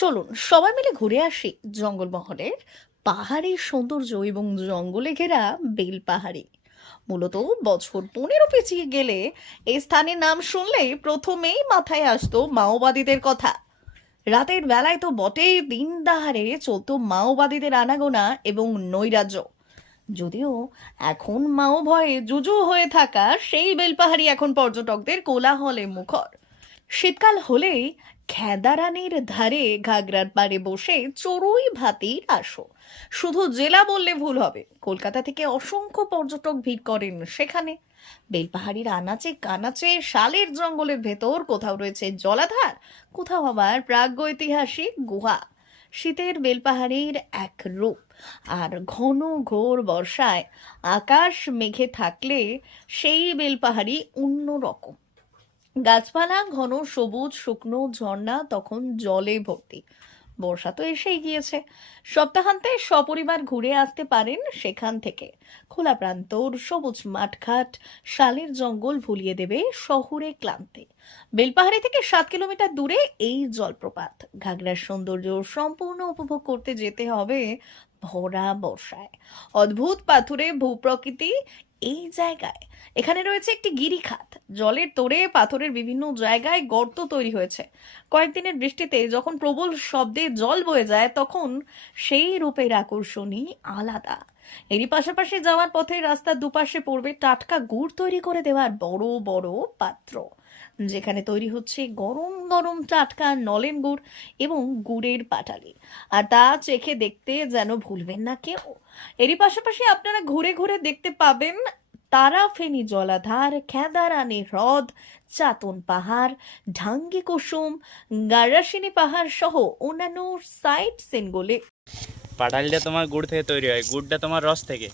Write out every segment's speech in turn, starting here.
চলুন সবাই মিলে ঘুরে আসি জঙ্গলমহলের পাহাড়ি সৌন্দর্য এবং জঙ্গলে ঘেরা বেলপাহাড়ি। মূলত বছর 15 পেছিয়ে গেলে এই স্থানের নাম শুনলেই প্রথমেই মাথায় আসতো মাওবাদীদের কথা। রাতের বেলায় তো বটেই, দিন দাহারে চলতো মাওবাদীদের আনাগোনা এবং নৈরাজ্য। যদিও এখন মাও ভয়ে জুজু হয়ে থাকা সেই বেলপাহাড়ি এখন পর্যটকদের কোলাহলে মুখর। শীতকাল হলেই খেদারানির ধারে ঘাগরার পাড়ে বসে চড়ুই ভাতির আসো। শুধু জেলা বললে ভুল হবে, কলকাতা থেকে অসংখ্য পর্যটক ভিড় করেন সেখানে। বেলপাহাড়ির আনাচে কানাচে শালের জঙ্গলের ভেতর কোথাও রয়েছে জলাধার, কোথাও আবার প্রাগৈতিহাসিক গুহা। শীতের বেলপাহাড়ির এক রূপ। আর ঘন ঘোর বর্ষায় আকাশ মেঘে থাকলে সেই বেলপাহাড়ি অন্যরকম। গাছপালা ঘন সবুজ, শুকনো ঝর্ণা তখন জলে ভর্তি। বর্ষা তো এসেই গিয়েছে। সপ্তাহান্তে সপরিবার ঘুরে আসতে পারেন সেখান থেকে। খোলা প্রান্তর, সবুজ মাঠঘাট, শালের জঙ্গল ভুলিয়ে দেবে শহুরে ক্লান্তি। বেলপাহাড়ি থেকে 7 কিলোমিটার দূরে এই জলপ্রপাত। ঘাগড়ার সৌন্দর্য সম্পূর্ণ উপভোগ করতে যেতে হবে ভরা বর্ষায়। অদ্ভুত পাথুরে ভূপ্রকৃতি এই জায়গায়। এখানে রয়েছে একটি গিরিখাত, জলের তোড়ে পাথরের বিভিন্ন জায়গায় গর্ত তৈরি হয়েছে। কয়েকদিনের বৃষ্টিতে যখন প্রবল শব্দে জল বয়ে যায় তখন সেই রূপের আকর্ষণই আলাদা। এরই পাশাপাশি যাওয়ার পথে রাস্তার দুপাশে পড়বে টাটকা গুড় তৈরি করে দেওয়ার বড় বড় পাত্র, যেখানে তৈরি হচ্ছে গরম গরম টাটকা নলেন গুড় এবং গুড়ের পাটালি। আর তা চেখে দেখতে যেন ভুলবেন না কেউ। এরই পাশাপাশি আপনারা ঘুরে ঘুরে দেখতে পাবেন তারাফেনী জলাধার, খেদারানি হ্রদ, চাতন পাহাড়, ঢাঙ্গি কুসুম, গারাসিনী পাহাড় সহ অন্যান্য সাইট সিনগুলি। পাটালিটা তোমার গুড় থেকে তৈরি হয়। গুড়টা তোমার রস থেকে,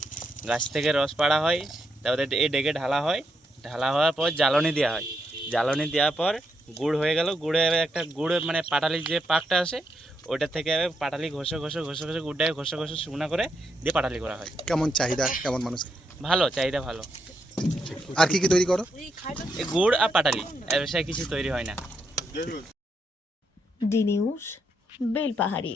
গাছ থেকে রস পাড়া হয়, তারপরে এই ডেকে ঢালা হয়। ঢালা হওয়ার পর জ্বালনি দেওয়া হয়। জ্বালনি দেওয়ার পর গুড় হয়ে গেল। গুড়ে একটা গুড় মানে পাটালির যে পাকটা আসে ওইটা থেকে পাটালি ঘষে ঘষে ঘষে ঘষে গুড়টাকে ঘষে ঘষে শুকনা করে দিয়ে পাটালি করা হয়। কেমন চাহিদা, কেমন মানুষ? ভালো, চাহিদা ভালো। আর কি কি তৈরি করো? এই গুড় আর পাটালি, এর বেশি কিছু তৈরি হয় না। D news, Belpahari.